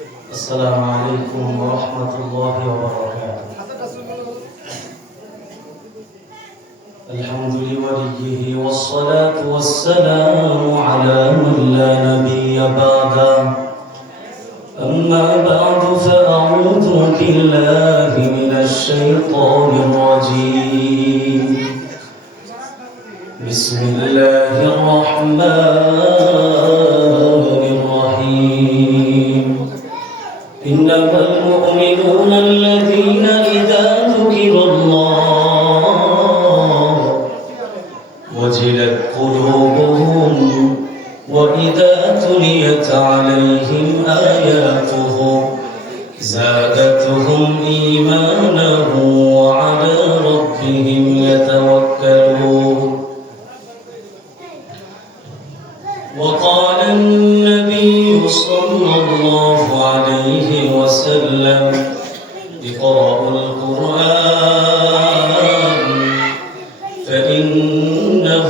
السلام عليكم ورحمة الله وبركاته. الحمد لوليه والصلاة والسلام على من لا نبي بعده. أما بعد فأعوذ بالله من الشيطان الرجيم. بسم الله الرحمن الرحيم. إنما المؤمنون الذين إذا ذكر الله وجلت قلوبهم وإذا تليت عليهم آياته زادتهم إيمانا وعلى ربهم يتوكلون. وقال النبي صلى الله عليه وسلم: اقرأوا القرآن فإنه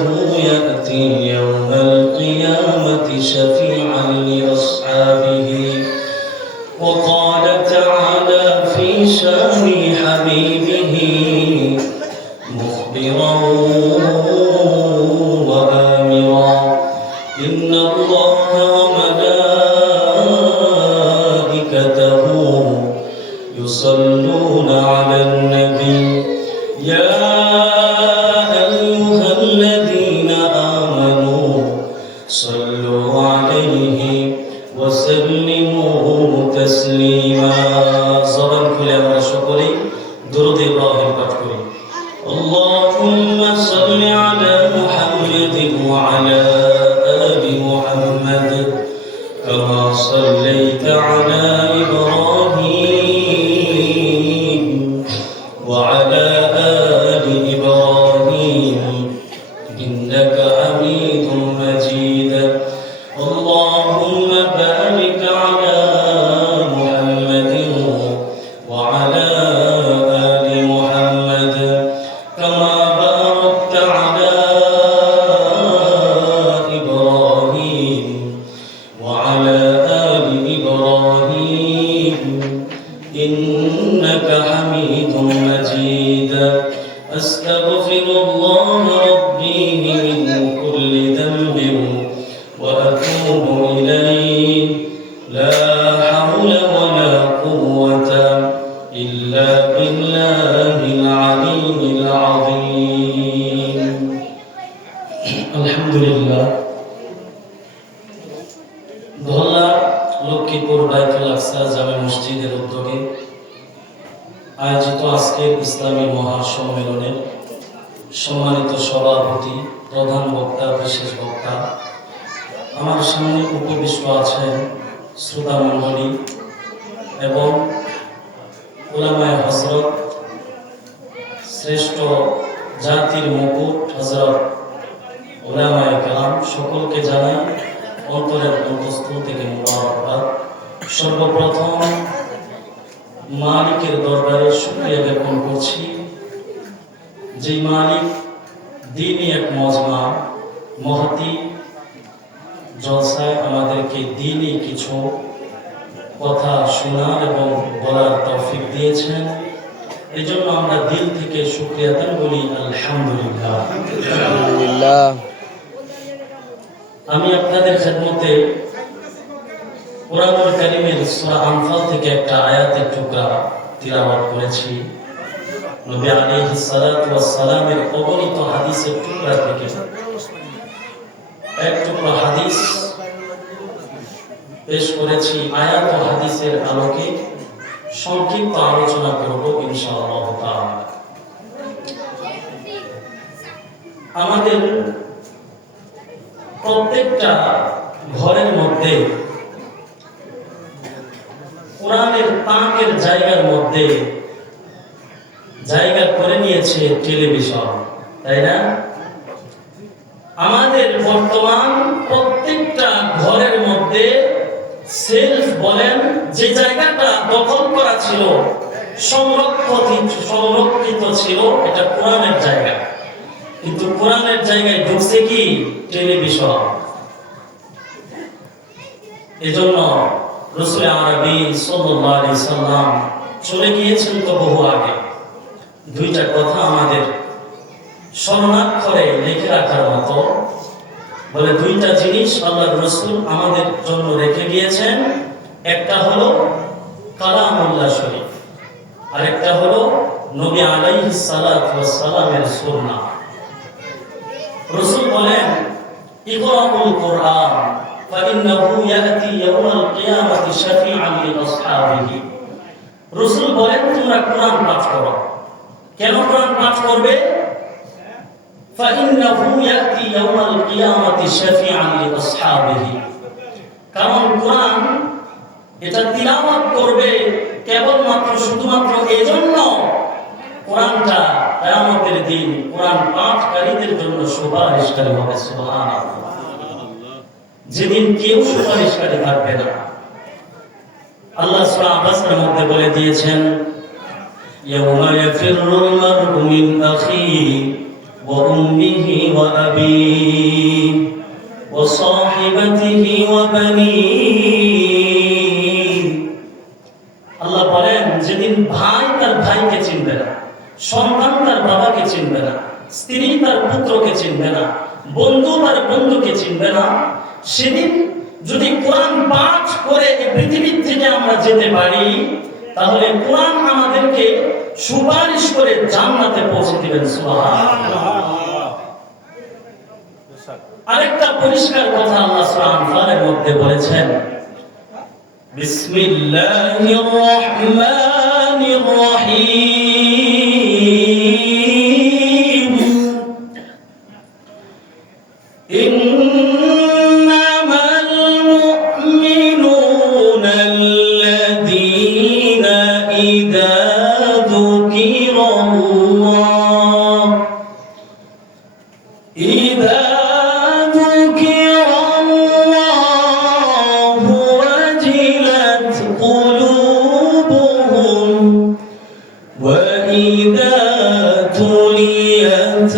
يأتي يوم القيامة شفيعا لأصحابه. وقال تعالى في شان حبيبه مخبرا وآمرا: إن الله وملائكته يصلون على النبي يا أيها الذين آمنوا صلوا عليه وسلموا تسليما. زبان খুলে আমরা সকলে দুরূদ ইব্রাহিম পাঠ করি। اللهم صل على محمد وعلى آل محمد كما صليت على إبراهيم وعلى آل إبراهيم إنك حميد مجيد. اللهم بارك على محمد وعلى آل محمد كما باركت على إبراهيم وعلى آل إبراهيم إنك حميد مجيد. أستغفر الله ربي من كل ذنب وأتوب إليه. لا حول ولا قوة إلا بالله العلي العظيم. الحمد لله. ধলা লক্ষ্মীপুর বাইতুল আকসা জামে মসজিদের উদ্যোগে আয়োজিত আজকের ইসলামী মহাসম্মেলনের সম্মানিত সভাপতি, প্রধান বক্তা, বিশেষ বক্তা, আমার সামনে উপবিষ্ট আছেন শ্রোতা মণ্ডলী এবং উলামায়ে হযরত, শ্রেষ্ঠ জাতির মুকুট হযরত উলামায়ে কেরাম, সকলকে জানাই অন্তরের অন্তঃস্থল থেকে মুবারকবাদ। সর্বপ্রথম মালিকের দরবারে শুকরিয়া জ্ঞাপন করছি, যে মালিক দ্বীনি এক মজমা মহতি জলসায় আমাদেরকে দ্বীনি কিছু কথা শোনার এবং বলার তৌফিক দিয়েছেন। এই জন্য আমরা দিল থেকে শুকরিয়া আদায় বলি আলহামদুলিল্লাহ। আমি আপনাদের খেদমতে কুরআনুল কারীমের সূরা আনফাল থেকে একটা আয়াতের টুকরা তিলাওয়াত করেছি। নবী আলাইহিস সালাতু ওয়াস সালামের অগণিত হাদিসের টুকরা থেকে এক টুকরা হাদিস পেশ করেছি। আয়াত ও হাদিসের আলোকে সংক্ষিপ্ত আলোচনা করব ইনশাআল্লাহ তাআলা। আমাদের প্রত্যেকটা ঘরের মধ্যে কোরআনের পাকের জায়গার মধ্যে জায়গা করে নিয়েছে টেলিভিশন, তাই না? আমাদের বর্তমান প্রত্যেকটা ঘরের মধ্যে সেলফ বলেন, যে জায়গাটা দখল করা ছিল, সংরক্ষিত ছিল, এটা কোরআনের জায়গা। কিন্তু কোরআনের জায়গায় ঢুকছে কি? টেলিভিশন। এজন্য রাসূল আরবি সাল্লাল্লাহু আলাইহি সাল্লাম চলে গিয়েছেন তো বহু আগে। দুইটা কথা আমাদের স্বর্ণাক্ষরে লিখে রাখার মতো, বলে দুইটা জিনিস আল্লাহর রাসূল আমাদের জন্য রেখে গিয়েছেন। একটা হলো কালামুল্লাহ শরীফ, আর একটা হলো নবী আলাইহিস সালাতু ওয়াস সালামের সুন্নাহ। রাসূল বলেন, ইকরাউল কুরআন ফাইন্নাহু ইয়াতি ইয়াউমাল কিয়ামাতি শাফিআন লিআসহাবিহি। রাসূল বলেন, তোমরা কোরআন পাঠ করো। কেন কোরআন পাঠ করবে? ফাইন্নাহু ইয়াতি ইয়াউমাল কিয়ামাতি শাফিআন লিআসহাবিহি। কারণ কোরআন এটা তিলাওয়াত করবে কেবলমাত্র শুধুমাত্র এজন্য, কোরআনটা কিয়ামতের দিন কোরআন পাঠকারীদের জন্য সুপারিশকারী হবে। সুবহানাল্লাহ। যেদিন কেউ সুপারিশকারী থাকবে না। আল্লাহ সূরা আবাসের মধ্যে বলে দিয়েছেন, ইয়াউমা ইয়াফিরুল মারউ মিন আখিহি ওয়া উম্মিহি ওয়া আবিহি ওয়া সাহিবাতিহি ওয়া বানিহি। আল্লাহ বলেন, যেদিন ভাই তার ভাইকে চিনবে না, সন্তান তার বাবাকে চিনবে না, স্ত্রী তার পুত্রকে চিনবে না, বন্ধু তার বন্ধুকে চিনবে না, সেদিন যদি কোরআন পাঠ করে এই পৃথিবী থেকে আমরা যেতে পারি, তাহলে কোরআন আমাদেরকে সুপারিশ করে জান্নাতে পৌঁছে দিবেন। সুবহানাল্লাহ। আরেকটা পরিষ্কার কথা আল্লাহ সূরা আনফালের মধ্যে বলেছেন, বিসমিল্লাহির রহমানির রহিম, ইন্নামাল মুমিনুনা আল্লাযীনা ইযা যুকিরাল্লাহ وجلت قلوبهم وإذا تليت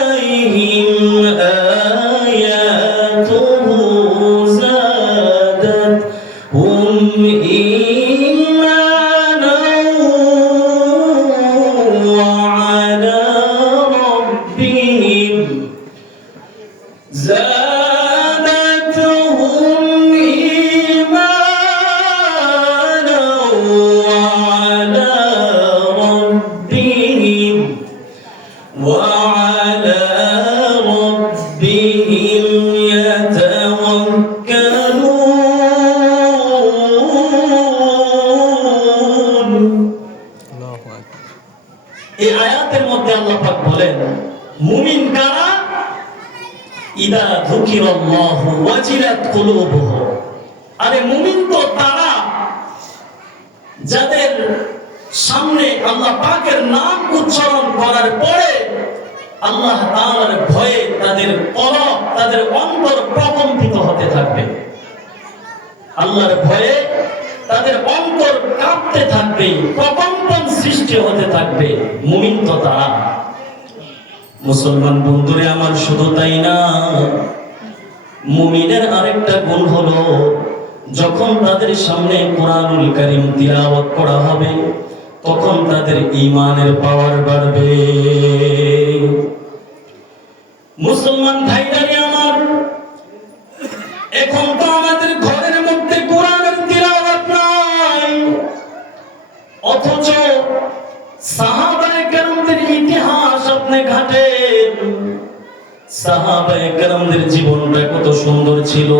عليهم آياته زادتهم إيمانا وعلى ربهم يتوكلون. এই আয়াতের মধ্যে আল্লাহ পাক বলেন, মুমিন কারা? ইদা যুকিরাল্লাহু ওয়াজিলাত কুলুবুহুম। আরে মুমিন তো তারা যাদের সামনে আল্লাহ পাকের নাম উচ্চারণ করার পরে আল্লাহ তাআলার ভয়ে তাদের কলব, তাদের অন্তর প্রকম্পিত হতে থাকবে। আল্লাহর ভয়ে তাদের অন্তর কাঁপতে থাকবে, প্রকম্পন সৃষ্টি হতে থাকবে। মুমিন তো তারা। মুসলমান বন্ধুরে আমার, শুধু তাই না, মুমিনের আরেকটা গুণ হলো, যখন তাদের সামনে কোরআনুল কারীম তিলাওয়াত করা হবে, তখন তাদের ঈমানের পাওয়ার বাড়বে। মুসলমান ভাইরা আমার, এখন তো আমাদের ঘরের মধ্যে কোরআনের তিলাওয়াত নাই, অথচ সাহাবায়ে কেরামদের ইতিহাস আপনি ঘাটেন, সাহাবায়ে কেরামদের জীবনটা কত সুন্দর ছিল।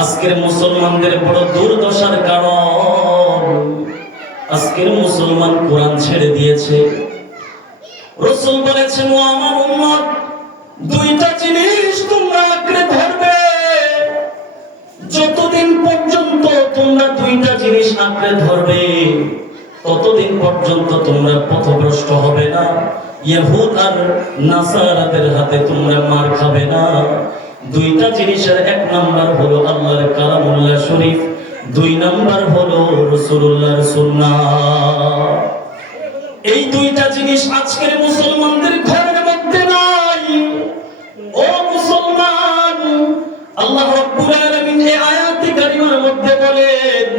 আজকের মুসলমানদের বড় দুর্দশার কারণ, আজকের মুসলমান কোরআন ছেড়ে দিয়েছে। রাসূল বলেছেন, ও আমার উম্মত, দুইটা জিনিস তোমরা আঁকড়ে ধরবে। যতদিন পর্যন্ত তোমরা দুইটা জিনিস আঁকড়ে ধরবে, ততদিন পর্যন্ত তোমরা পথভ্রষ্ট হবে না, ইহুদ আর নাসারাদের হাতে তোমরা মার খাবে না। দুইটা জিনিসের এক নাম্বার হলো আল্লাহর কালামুল্লাহ শরীফ, দুই নাম্বার হলো রাসূলুল্লাহর সুন্নাহ। এই দুইটা জিনিস আজকের মুসলমানদের ঘরের মধ্যে নাই। ও মুসলমান, আল্লাহ রাব্বুল আলামিন এই আয়াতে কারিমার মধ্যে বলেন,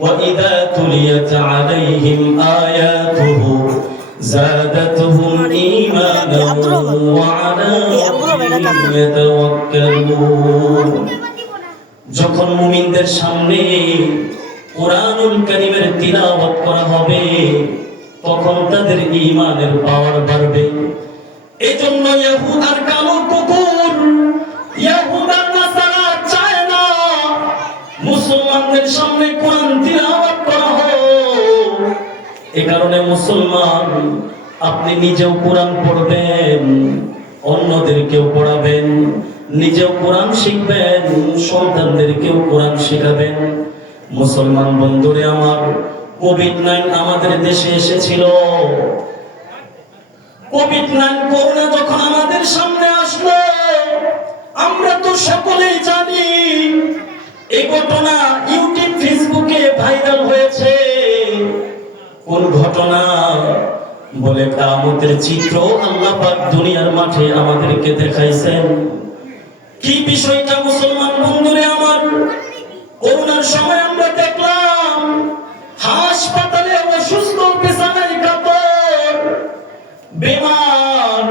ওয়া ইযা তুলিয়াত আলাইহিম আয়াতুহু যাদাতুহুম ঈমানান ওয়া আলা রাব্বিহিম ইয়াতাওয়াক্কালুন। যখন মুমিনদের সামনে কোরআনুল কারীমের তিলাওয়াত করা হবে তখন তাদের ঈমানের পাওয়ার বাড়বে। এজন্য ইহুদ আর কালো কুকুর, ইহুদ আর নাসারা চায় না মুসলমানদের সামনে কোরআন তিলাওয়াত করা হোক। এই কারণে মুসলমান, আপনি নিজেও কোরআন পড়বেন, অন্যদেরকেও পড়াবেন, নিজেও কোরআন শিখবেন, সন্তানদেরকেও কোরআন শেখাবেন। মুসলমান বন্ধুরে আমার, কোভিড-19 আমাদের দেশে এসেছিল। কোভিড-19 করোনা যখন আমাদের সামনে আসলো, আমরা তো সকলেই জানি এই ঘটনা ইউটিউব ফেসবুকে ভাইরাল হয়েছে। কোন ঘটনা? বলে কিয়ামতের চিত্র আল্লাহ পাক দুনিয়ার মাঠে আমাদেরকে দেখাইছেন। কি বিষয়টা মুসলমান বন্ধুরে আমার? করোনার সময় আমরা দেখলাম হাসপাতালে অসুস্থ, বিছানায় কাতর, বেমার,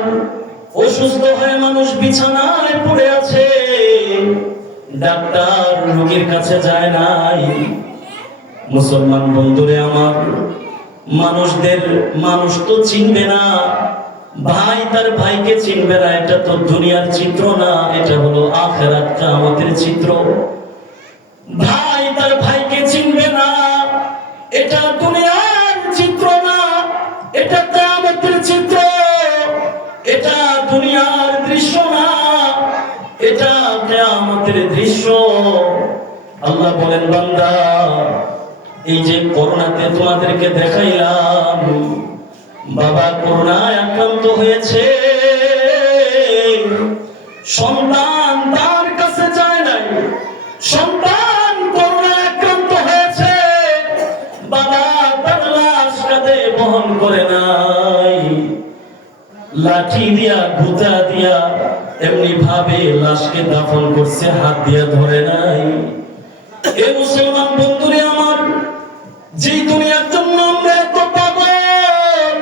অসুস্থ হয়ে মানুষ বিছানায় পড়ে আছে, ডাক্তার রোগীর কাছে যায় নাই। মুসলমান বন্ধুরে আমার, মানুষ তো চিনবে না, ভাই তার ভাইকে চিনবে না। এটা তো দুনিয়ার চিত্র না, এটা হলো আখিরাত কিয়ামতের চিত্র। ভাই তার ভাইকে চিনবে না, এটা দুনিয়ার চিত্র না, এটা কিয়ামতের চিত্র। এটা দুনিয়ার দৃশ্য না, এটা কিয়ামতের দৃশ্য। আল্লাহ বলেন, বান্দা, এই যে করোনাতে তোমাদেরকে দেখাইলাম, বাবা করোনায় আক্রান্ত হয়েছে, সন্তান তার কাছে যায় নাই, সন্তান করোনায় আক্রান্ত হয়েছে, বাবা তার লাশ কাঁধে বহন করে নাই, লাঠি দিয়া গুতা দিয়া এমনি ভাবে লাশকে দাফন করছে, হাত দিয়া ধরে নাই। এ মুসলমান বন্ধুরে আমার, যেই দুনিয়ার জন্য আমরা এত পাগল,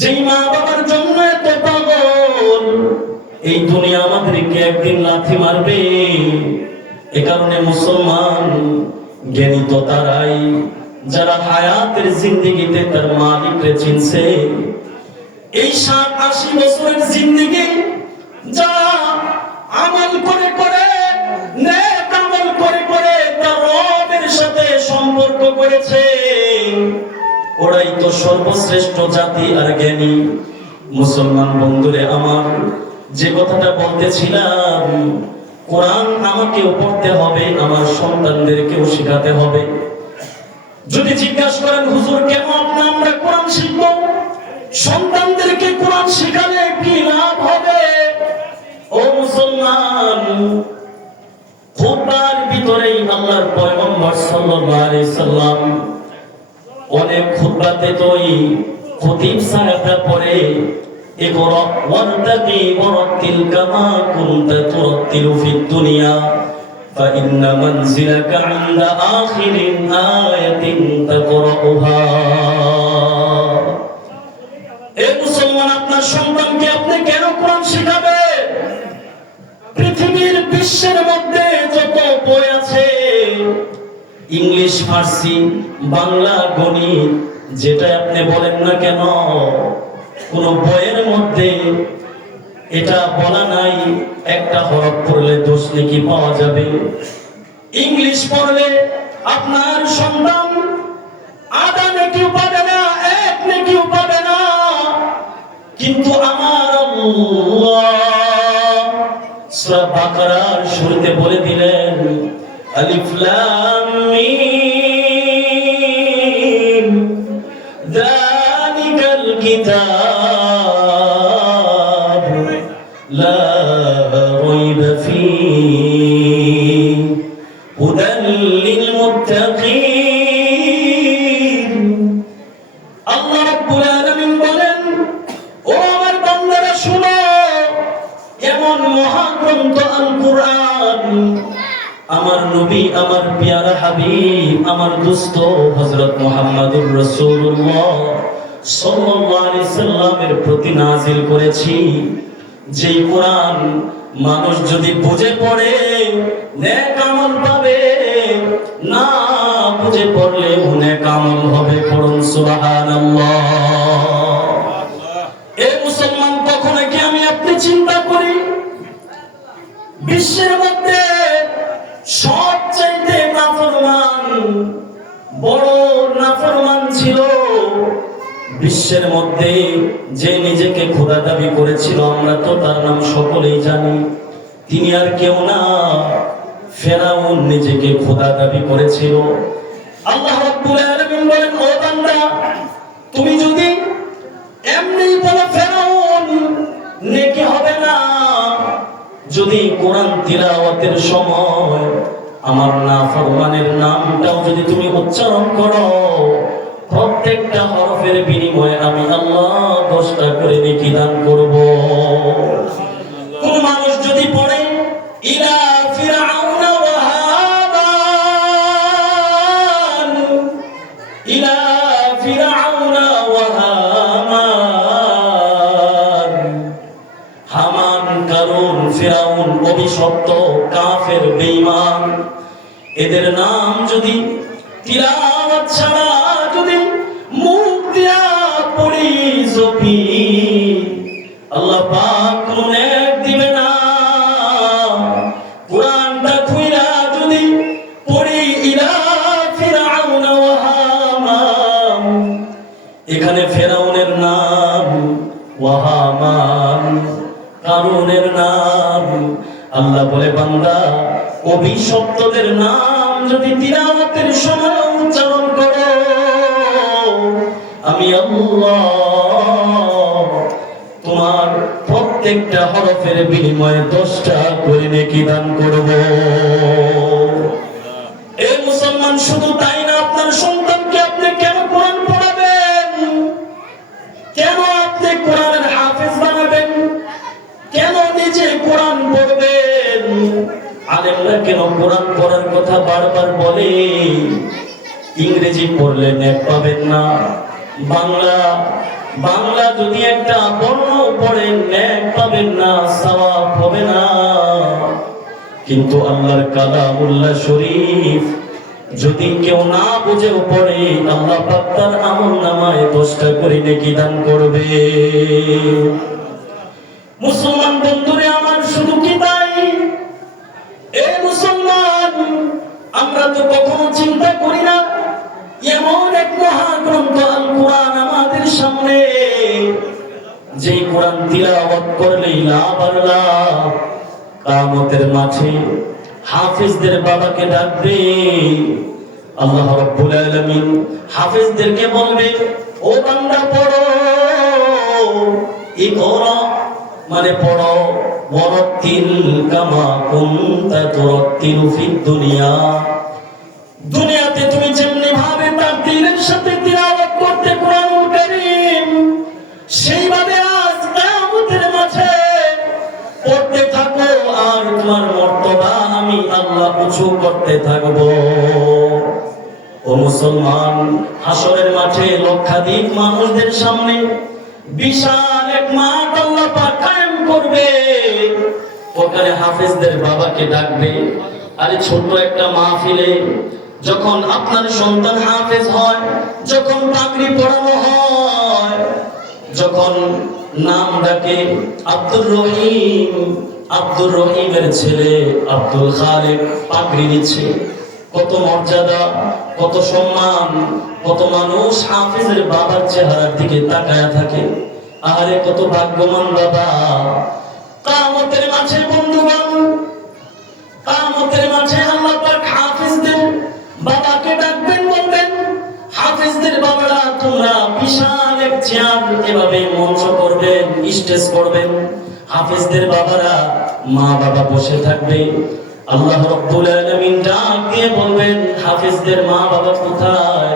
যেই মা বাবার জন্য এত পাগল, এই দুনিয়া আমাদেরকে একদিন লাথি মারবে। এ কারণে মুসলমান, জ্ঞানী তো তারাই যারা হায়াতের জিন্দেগিতে তার মালিককে চিনছে। এই 60-80 বছরের জিন্দেগি যারা আমল করে করে, নেক আমল করে করে তার রবের সাথে সম্পর্ক করেছে, ওরাই তো সর্বশ্রেষ্ঠ জাতি আর জ্ঞানী। মুসলমান বন্ধুরে আমার, যে কথাটা বলতেছিলাম, কোরআন আমাকেও পড়তে হবে, আমার সন্তানদেরকেও শেখাতে হবে। যদি জিজ্ঞাসা করেন, হুজুর কেন আমরা কোরআন শিখব? সন্তানদেরকে কোরআন শেখালে কি লাভ হবে? ও মুসলমান, খুতবার ভিতরেই আল্লাহর পয়গম্বর সাল্লাল্লাহু আলাইহি সাল্লাম অনেক খুতবাতে তোই খতিব সাহেবরা পড়ে, ইকরা ওয়ারতাকি ওয়ারাতিল কামা কুনতা তুরাতিলু ফিদ দুনিয়া ফাইন্না মানজিলাকা ইনদা আখিরিন আয়াতিন তাকরাউহা। এ মুসলমান, আপনার সন্তানকে আপনি কেন কোরআন শিখাবেন? পৃথিবীর বিশ্বের মধ্যে যত বই আছে, ইংলিশ, ফার্সি, বাংলা, গণিত, যেটা আপনি বলেন না কেন, কোন বইয়ের মধ্যে এটা বলা নাই একটা হরফ পড়লে 10 নেকি পাওয়া যাবে। ইংলিশ পড়লে আপনার সন্তান আধা নেকিও পাবে না, 1 নেকিও পাবে না। কিন্তু আমার আল্লাহ সূরা বাকারার শুরুতে বলে দিলেন, আলিফ লাম মিম যালিকাল কিতাব লা রাইবা ফীহি হুদাল আল্লাহ রাব্বুল আলামিন বলেন, ও আমার বান্দারা শুনো, এমন মহাগ্রন্থ আল কুরআন, আমার নবী, আমার প্যারা হাবিব, আমার দোস্ত হযরত মুহাম্মদুর রাসূলুল্লাহ সাল্লাল্লাহু আলাইহি সাল্লামের প্রতি নাযিল করেছি। যেই কোরআন মানুষ যদি বুঝে পড়ে নেক আমল পাবে, না বুঝে পড়লে নেক আমল হবে। পড়ুন সুবহানাল্লাহ। এই মুসলমান, কখনো কি আমি আপনি চিন্তা করি বিশ্বের মধ্যে সবচাইতে নাফরমান, বড় নাফরমান ছিল বিশ্বের মধ্যে, যে নিজেকে খোদা দাবি করেছিল, আমরা তো তার নাম সকলেই জানি। তিনি আর কেউ না, ফেরাউন নিজেকে খোদা দাবি করেছিল। আল্লাহ রাব্বুল আলামিন বলেন, ও বান্দা, তুমি যদি এমনি বলো ফেরাউন, নেকি হবে না। যদি কোরআন তিলাওয়াতের সময় আমার নাফরমানের নামটাও যদি তুমি উচ্চারণ করো, প্রত্যেকটা হরফের বিনিময়ে আমি আল্লাহ 10টা করে নেকি দান করব। কোন মানুষ যদি পড়ে ইলা ফিরআউনা ওয়া হামান, ইলা ফিরআউনা ওয়া হামান, হামান, কারুন, ফিরআউন অভিশপ্ত কাফের বেঈমান, এদের নাম যদি তিলাওয়াত ছাড়া যদি মুখ দিয়া পড়ি জপি, আল্লাহ পাক কোনো নেক দিবে না। কোরআনটা খুইলা যদি পড়ি ইলা ফিরআউনা ওয়া হামান, এখানে ফিরআউনের নাম, ওয়া হামান কারুনের নাম। আল্লাহ বলে, বান্দা, অভিশপ্তদের নাম যদি তিলাওয়াতের সময় উচ্চারণ করো, আমি আল্লাহ তোমার প্রত্যেকটা হরফের বিনিময়ে 10টা করে নেকি দান করব। এই মুসলমান, শুধু তাই না, আপনার সন্তানকে আপনি কেন কোরআন পড়াবেন? কেন আপনি কোরআনের হাফেজ বানাবেন? কেন নিজে কোরআন পড়বেন? আলেমরা কেন কোরআন পড়ার কথা বারবার বলে? ইংরেজি পড়লে নেক পাবেন না, বাংলা যদি একটা বর্ণ পড়েন নেক পাবেন না, সওয়াব হবে না। কিন্তু আল্লাহর কালামুল্লাহ শরীফ যদি কেউ না বুঝেও পড়ে, আল্লাহ পাক তার আমলনামায় 10টা করে নেকি দান করবে। মুসলমান বন্ধুরে আমার, শুধু কি তাই? এই মুসলমান, আমরা তো কখনো চিন্তা করি না এমন এক মহাগ্রন্থ আল কুরআন আমাদের সামনে, যে কোরআন তিলাওয়াত করলেই লাভ আর লাভ। কিয়ামতের মাঠে হাফেজদের বাবাকে ডাকবে আল্লাহ রাব্বুল আলামিন, হাফেজদেরকে বলবে, ও বান্দা পড়ো, ইকরা মানে পড়ো, ওয়ারাত্তিল কামা কুনতা তুরাত্তিলু ফিদ দুনিয়া, দুনিয়াতে তুমি যেমনি ভাবে তারতিলের সাথে তিলাওয়াত করতে কোরআনুল কারীম, সেইভাবে আজ কিয়ামতের মাঠে পড়তে থাকো, আর তোমার মর্তবা আমি আল্লাহ উঁচু করতে থাকবো। ও মুসলমান, হাসরের মাঠে লক্ষাধিক মানুষদের সামনে বিশাল এক মাঠ আল্লাহ পাক কায়েম করবে। ওখানে হাফেজদের বাবাকে ডাকবে। আরে ছোট্ট একটা মাহফিলে যখন আপনার সন্তান হাফেজ হয়, যখন পাগড়ি পরানো হয়, যখন নাম ডাকে আব্দুর রহিম, আব্দুর রহিমের ছেলে আব্দুল খালেক পাগড়ি নিচ্ছে, কত মর্যাদা, কত সম্মান, কত মানুষ হাফেজের বাবার চেহারার দিকে তাকায়া থাকে। আরে কত ভাগ্যবান বাবা। কিয়ামতের মাঠে বন্ধুগণ, কিয়ামতের মাঠে আল্লাহ পাক হাফেজদের বাবাকে ডাকবেন, বলবেন, হাফেজদের বাবারা তোমরা বিশাল এক চেয়ার এভাবে মঞ্চ করবেন, স্টেজ করবেন, হাফেজদের বাবারা মা বাবা বসে থাকবে। আল্লাহ রাব্বুল আলামিন ডাক দিয়ে বলবেন, হাফেজদের মা বাবা কোথায়?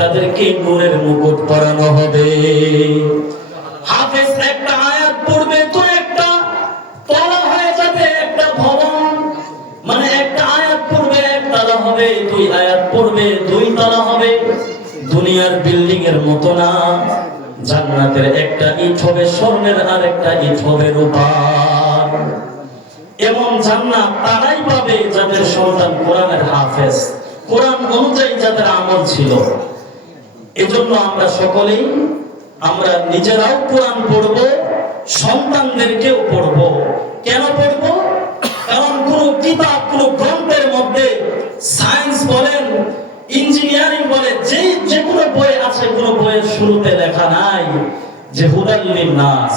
তাদেরকে নূরের মুকুট পরানো হবে। হাফেজ একটা আয়াত পড়বে তো একটা তলা হয়ে যাবে, একটা ভবন। মানে একটা আয়াত পড়বে একতলা হবে, দুই আয়াত পড়বে দুই তলা হবে। দুনিয়ার বিল্ডিং এর মতো না, জান্নাতের একটা ইট হবে স্বর্ণের, আর একটা ইট হবে রূপার। এমন জান্নাত তারাই পাবে যাদের সন্তান কোরআনের হাফেজ, কোরআন অনুযায়ী যাদের আমল ছিল। এজন্য আমরা সকলেই আমরা নিজেরাও কোরআন পড়ব, সন্তানদেরকেও পড়ব। কেন পড়ব? কারণ কোন কিতাব, কোন গ্রন্থের মধ্যে সায়েন্স বলেন, ইঞ্জিনিয়ারিং বলে, যে কোনো বই আছে, কোন বইয়ের শুরুতে লেখা নাই যে হুদাল লিন্নাস,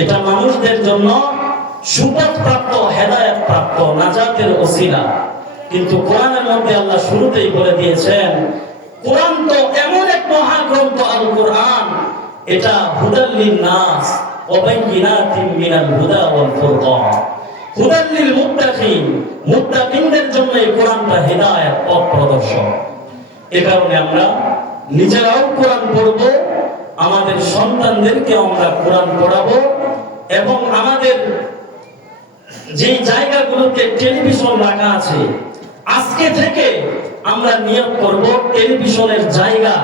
এটা মানুষদের জন্য সুপথ প্রাপ্ত, হেদায়েত প্রাপ্ত, নাজাতের ওসিলা। কিন্তু কোরআনের মধ্যে আল্লাহ শুরুতেই বলে দিয়েছেন, কোরআন তো এমন এক মহাগ্রন্থ, আল কোরআন, এটা হুদাল লিন্নাস ওয়া বাইয়িনাতিন মিনাল হুদা ওয়াল ফুরকান, হুদাল লিল মুত্তাকিন, মুত্তাকিনদের জন্য এই কোরআনটা হেদায়েত, পথ প্রদর্শক। এ কারণে আমরা নিজেরাও কোরআন পড়ব, আমাদের সন্তানদেরকে আমরা কোরআন পড়াবো, এবং আমাদের যে জায়গাগুলোতে টেলিভিশন রাখা আছে, আজকে থেকে আমরা নিয়ত করব টেলিভিশনের জায়গা,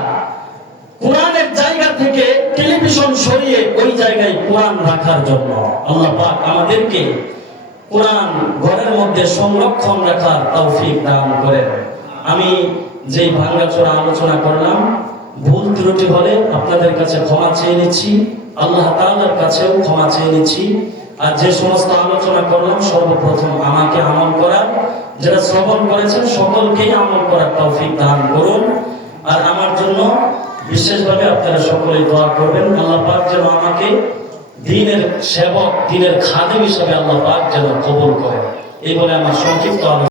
কোরআনের জায়গা থেকে টেলিভিশন সরিয়ে ওই জায়গায় কোরআন রাখার জন্য। আল্লাহ পাক আমাদেরকে কোরআন ঘরের মধ্যে সংরক্ষণ রাখার তৌফিক দান করেন। আমি যেই ভাঙাচোরা আলোচনা করলাম, ভুল ত্রুটি হলে আপনাদের কাছে ক্ষমা চেয়ে নিচ্ছি, আল্লাহ তাআলার কাছেও ক্ষমা চেয়ে নিচ্ছি। আর যে সমস্ত আলোচনা করলাম, সর্বপ্রথম আমাকে আমল করার, যারা শ্রবণ করেছেন সকলকেই আমল করার তৌফিক দান করুন। আর আমার জন্য বিশেষভাবে আপনারা সকলেই দোয়া করবেন, আল্লাহ পাক যেন আমাকে দ্বীনের সেবক, দ্বীনের খাদেম হিসেবে আল্লাহ পাক যেন কবুল করেন। এই বলে আমার সংক্ষিপ্ত